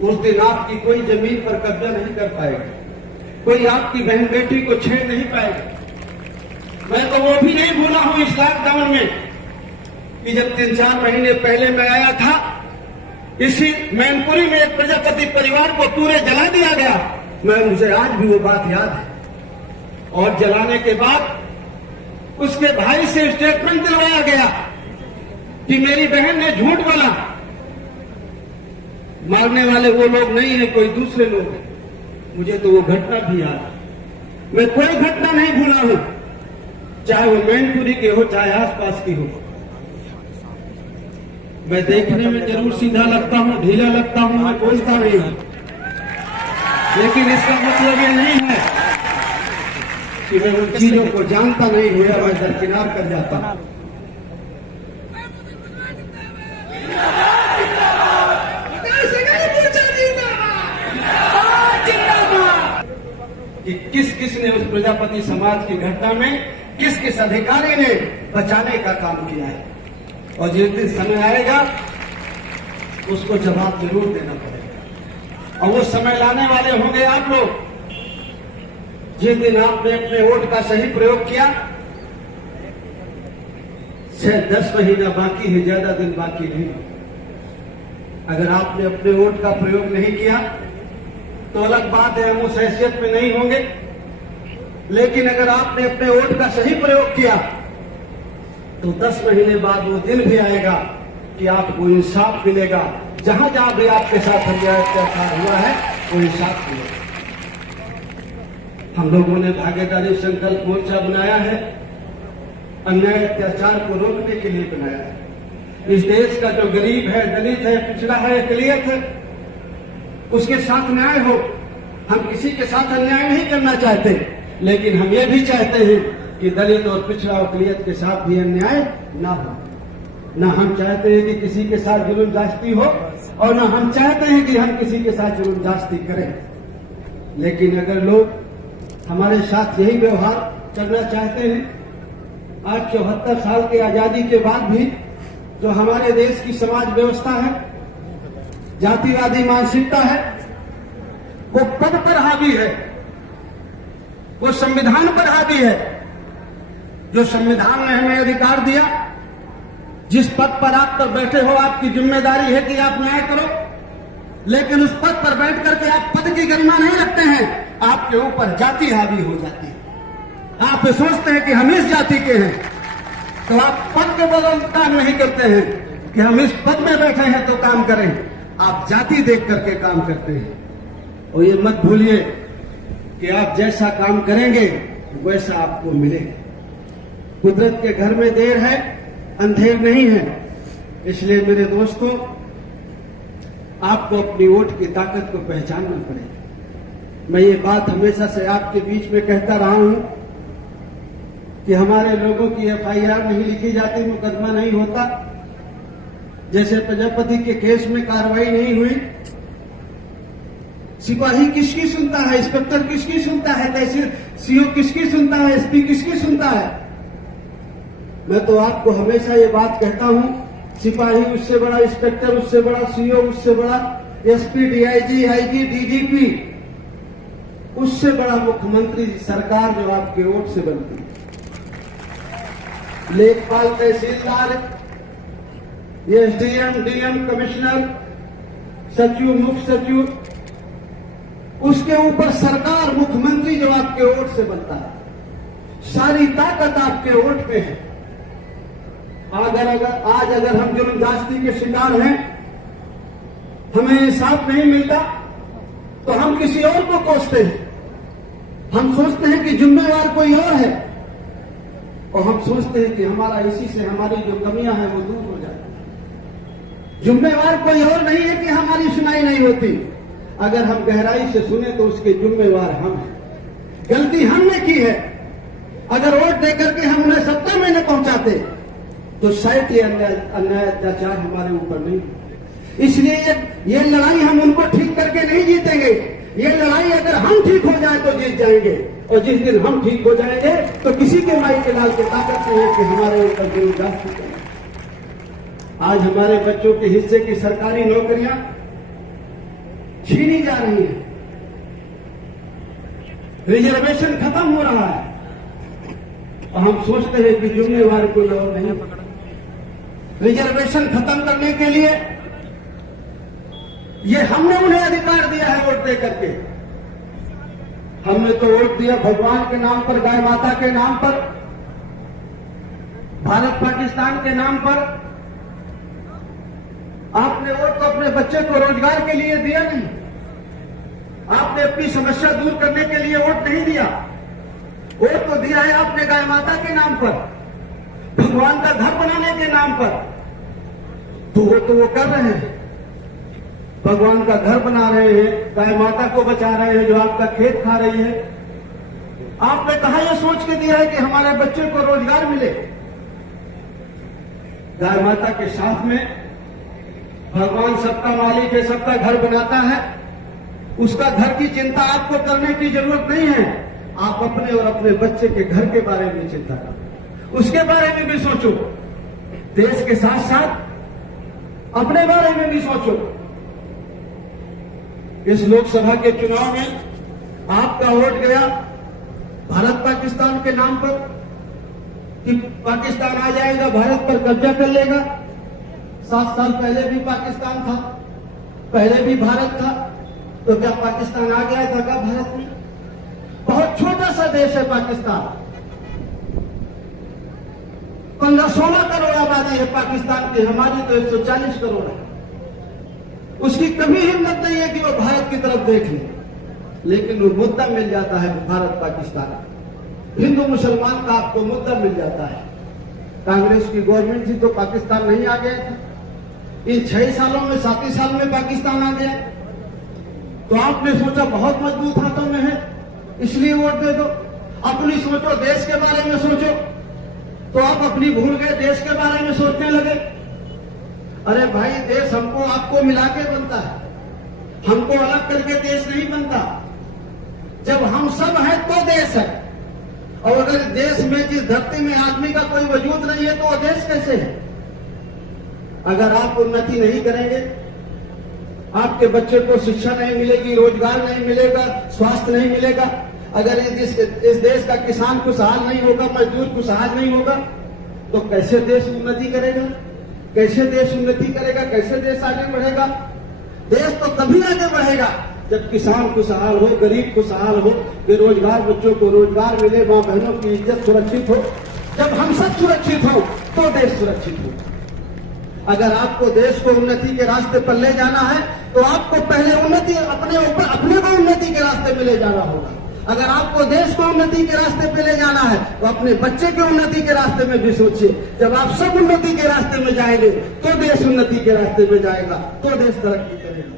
उस दिन आपकी कोई जमीन पर कब्जा नहीं कर पाएगा, कोई आपकी बहन बेटी को छेड़ नहीं पाएगा। मैं तो वो भी नहीं भूला हूं इस लॉकडाउन में कि जब 3-4 महीने पहले मैं आया था, इसी मैनपुरी में एक प्रजापति परिवार को पूरे जला दिया गया। मुझे आज भी वो बात याद है। और जलाने के बाद उसके भाई से स्टेटमेंट दिलवाया गया कि मेरी बहन ने झूठ बोला। मारने वाले वो लोग नहीं है, कोई दूसरे लोग हैं। मुझे तो वो घटना भी याद है। मैं कोई घटना नहीं भूला हूं, चाहे वो मैनपुरी की हो चाहे आसपास की हो। मैं देखने में जरूर सीधा लगता हूं, ढीला लगता हूं, मैं बोलता नहीं हूं, लेकिन इसका मतलब ये नहीं है कि मैं उन चीजों को जानता नहीं हूं या मैं दरकिनार कर जाता हूं। कि किस किस ने उस प्रजापति समाज की घटना में किस किस अधिकारी ने बचाने का काम किया है, और जिस दिन समय आएगा उसको जवाब जरूर देना पड़ेगा। और वो समय लाने वाले होंगे आप लोग, जिस दिन आपने अपने वोट का सही प्रयोग किया। शायद 10 महीना बाकी है, ज्यादा दिन बाकी नहीं। अगर आपने अपने वोट का प्रयोग नहीं किया तो अलग बात है, हम उस हैसियत में नहीं होंगे। लेकिन अगर आपने अपने वोट का सही प्रयोग किया तो 10 महीने बाद वो दिन भी आएगा कि आपको इंसाफ मिलेगा। जहां जहां भी आपके साथ अन्याय अत्याचार हुआ है वो इंसाफ मिलेगा। हम लोगों ने भागीदारी संकल्प मोर्चा बनाया है, अन्याय अत्याचार को रोकने के लिए बनाया है। इस देश का जो गरीब है, दलित है, पिछड़ा है, अकलियत है, उसके साथ न्याय हो। हम किसी के साथ अन्याय नहीं करना चाहते, लेकिन हम ये भी चाहते हैं कि दलित और पिछड़ा अकलियत के साथ भी अन्याय ना हो। न हम चाहते हैं कि किसी के साथ जुल्म जास्ती हो, और न हम चाहते हैं कि हम किसी के साथ जुल्म जास्ती करें। लेकिन अगर लोग हमारे साथ यही व्यवहार करना चाहते हैं, आज 74 साल की आजादी के बाद भी जो हमारे देश की समाज व्यवस्था है, जातिवादी मानसिकता है, वो पद पर हावी है, वो संविधान पर हावी है। जो संविधान ने हमें अधिकार दिया, जिस पद पर आप तक बैठे हो, आपकी जिम्मेदारी है कि आप न्याय करो। लेकिन उस पद पर बैठ करके आप पद की गरिमा नहीं रखते हैं, आपके ऊपर जाति हावी हो जाती है। आप सोचते हैं कि हम इस जाति के हैं, तो आप पद के बदल काम नहीं करते हैं कि हम इस पद में बैठे हैं तो काम करें। आप जाति देख करके काम करते हैं। और ये मत भूलिए कि आप जैसा काम करेंगे वैसा आपको मिलेगा। कुदरत के घर में देर है, अंधेर नहीं है। इसलिए मेरे दोस्तों, आपको अपनी वोट की ताकत को पहचानना पड़ेगा। मैं ये बात हमेशा से आपके बीच में कहता रहा हूं कि हमारे लोगों की FIR नहीं लिखी जाती, मुकदमा नहीं होता। जैसे प्रजापति के केस में कार्रवाई नहीं हुई, सिपाही किसकी सुनता है, इंस्पेक्टर किसकी सुनता है, तहसील CO किसकी सुनता है, SP किसकी सुनता है। मैं तो आपको हमेशा ये बात कहता हूं, सिपाही उससे बड़ा, इंस्पेक्टर उससे बड़ा, CO उससे बड़ा, SP DIG IG DGP उससे बड़ा मुख्यमंत्री सरकार जो आपके वोट से बनती है। लेखपाल, तहसीलदार, SDM DM कमिश्नर, सचिव, मुख्य सचिव, उसके ऊपर सरकार, मुख्यमंत्री जो आपके वोट से बनता है। सारी ताकत आपके वोट पे है। आज अगर हम जुल्म जास्ती के शिकार हैं, हमें इंसाफ नहीं मिलता, तो हम किसी और को कोसते हैं। हम सोचते हैं कि जिम्मेवार कोई और है, और हम सोचते हैं कि हमारा इसी से हमारी जो कमियां हैं वो दूर हो जाती। जिम्मेवार कोई और नहीं है कि हमारी सुनाई नहीं होती। अगर हम गहराई से सुने तो उसके जिम्मेवार हम हैं। गलती हमने की है। अगर वोट देकर के हम उन्हें सत्ता में न पहुंचाते तो शायद ये अन्याय अत्याचार हमारे ऊपर नहीं। इसलिए ये लड़ाई हम उनको ठीक करके नहीं जीतेंगे। ये लड़ाई अगर हम ठीक हो जाए तो जीत जाएंगे, और जिस दिन हम ठीक हो जाएंगे तो किसी के माई के लाल की ताकत नहीं है कि हमारे ऊपर जुल्म जास्ती करें। आज हमारे बच्चों के हिस्से की सरकारी नौकरियां छीनी जा रही है, रिजर्वेशन खत्म हो रहा है, और हम सोचते हैं कि जिम्मेवार कोई और नहीं पकड़ा। रिजर्वेशन खत्म करने के लिए ये हमने उन्हें अधिकार दिया है वोट दे करके। हमने तो वोट दिया भगवान के नाम पर, गाय माता के नाम पर, भारत पाकिस्तान के नाम पर। आपने वोट तो अपने बच्चे को रोजगार के लिए दिया नहीं, आपने अपनी समस्या दूर करने के लिए वोट नहीं दिया। वोट तो दिया है आपने गाय माता के नाम पर, भगवान का घर बनाने के नाम पर। तो वो कर रहे हैं, भगवान का घर बना रहे हैं, गाय माता को बचा रहे हैं जो आपका खेत खा रही है। आपने कहा यह सोच के दिया है कि हमारे बच्चे को रोजगार मिले। गाय माता के साथ में भगवान सबका मालिक है, सबका घर बनाता है, उसका घर की चिंता आपको करने की जरूरत नहीं है। आप अपने और अपने बच्चे के घर के बारे में चिंता करो, उसके बारे में भी सोचो। देश के साथ साथ अपने बारे में भी सोचो। इस लोकसभा के चुनाव में आपका वोट गया भारत पाकिस्तान के नाम पर कि पाकिस्तान आ जाएगा, भारत पर कब्जा कर लेगा। 7 साल पहले भी पाकिस्तान था, पहले भी भारत था, तो क्या पाकिस्तान आ गया था क्या भारत में? बहुत छोटा सा देश है पाकिस्तान, 15-16 करोड़ आबादी है पाकिस्तान की, हमारी तो 140 करोड़ है। उसकी कभी हिम्मत नहीं है कि वो भारत की तरफ देख ले, लेकिन वो मुद्दा मिल जाता है भारत पाकिस्तान, हिंदू मुसलमान का आपको मुद्दा मिल जाता है। कांग्रेस की गवर्नमेंट थी तो पाकिस्तान नहीं आ गया था, इन 6 सालों में 7 साल में पाकिस्तान आ गया। तो आपने सोचा बहुत मजबूत हाथों में है इसलिए वोट दे दो। अपनी सोचो, देश के बारे में सोचो, तो आप अपनी भूल गए, देश के बारे में सोचने लगे। अरे भाई, देश हमको आपको मिला के बनता है, हमको अलग करके देश नहीं बनता। जब हम सब हैं तो देश है, और अगर देश में जिस धरती में आदमी का कोई वजूद नहीं है तो वो देश कैसे है? अगर आप उन्नति नहीं करेंगे, आपके बच्चे को शिक्षा नहीं मिलेगी, रोजगार नहीं मिलेगा, स्वास्थ्य नहीं मिलेगा, अगर इस देश का किसान खुशहाल नहीं होगा, मजदूर खुशहाल नहीं होगा, तो कैसे देश उन्नति करेगा? कैसे देश उन्नति करेगा? कैसे देश आगे बढ़ेगा? देश तो तभी आगे बढ़ेगा जब किसान खुशहाल हो, गरीब खुशहाल हो, बेरोजगार बच्चों को रोजगार मिले, मां बहनों की इज्जत सुरक्षित हो। जब हम सब सुरक्षित हो तो देश सुरक्षित हो। अगर आपको देश को उन्नति के रास्ते पर ले जाना है तो आपको पहले उन्नति अपने को उन्नति के रास्ते में ले जाना होगा। अगर आपको देश को उन्नति के रास्ते पे ले जाना है तो अपने बच्चे के उन्नति के रास्ते में भी सोचिए। जब आप सब उन्नति के रास्ते में जाएंगे तो देश उन्नति के रास्ते में जाएगा, तो देश तरक्की करेगा।